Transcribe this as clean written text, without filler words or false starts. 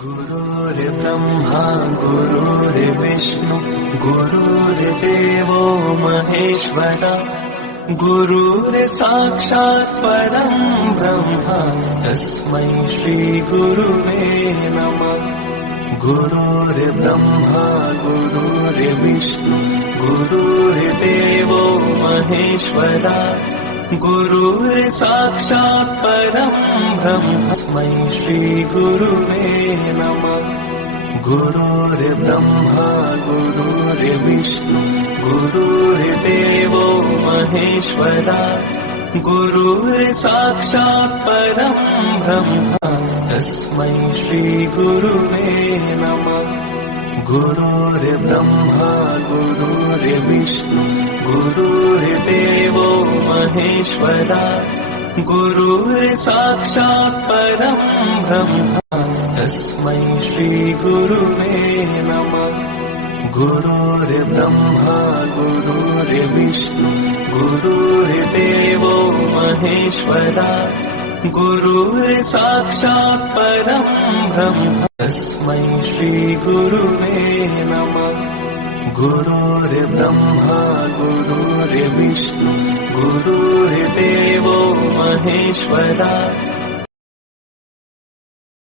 गुरुर्ब्रह्मा गुरुर्विष्णु गुरुर्देवो महेश्वरा गुरुर्साक्षात् परं ब्रह्म तस्मै श्री गुरुवे नमः। गुरुर्ब्रह्मा गुरुर्विष्णु गुरुर्देवो महेश्वरा गुरुर्साक्षात् परं ब्रह्म तस्मै श्री गुरुवे नमः। गुरुर्ब्रह्मा गुरुर्विष्णु गुरुर्देवो महेश्वरा गुरुर्साक्षात् परं ब्रह्म तस्मै श्री गुरुवे नमः। गुरुर्ब्रह्मा गुरुर्विष्णु गुरुर्देवो महेश्वरा गुरुर्साक्षात् परं ब्रह्म तस्मै श्री गुरुवे नमः। गुरुर्ब्रह्मा गुरुर्विष्णु गुरुर्देवो महेश्वरा गुरुर्साक्षात् परं ब्रह्म तस्मै श्री गुरुवे नमः। गुरुर्ब्रह्मा गुरुर्विष्णु गुरुर्देवो महेश्वरा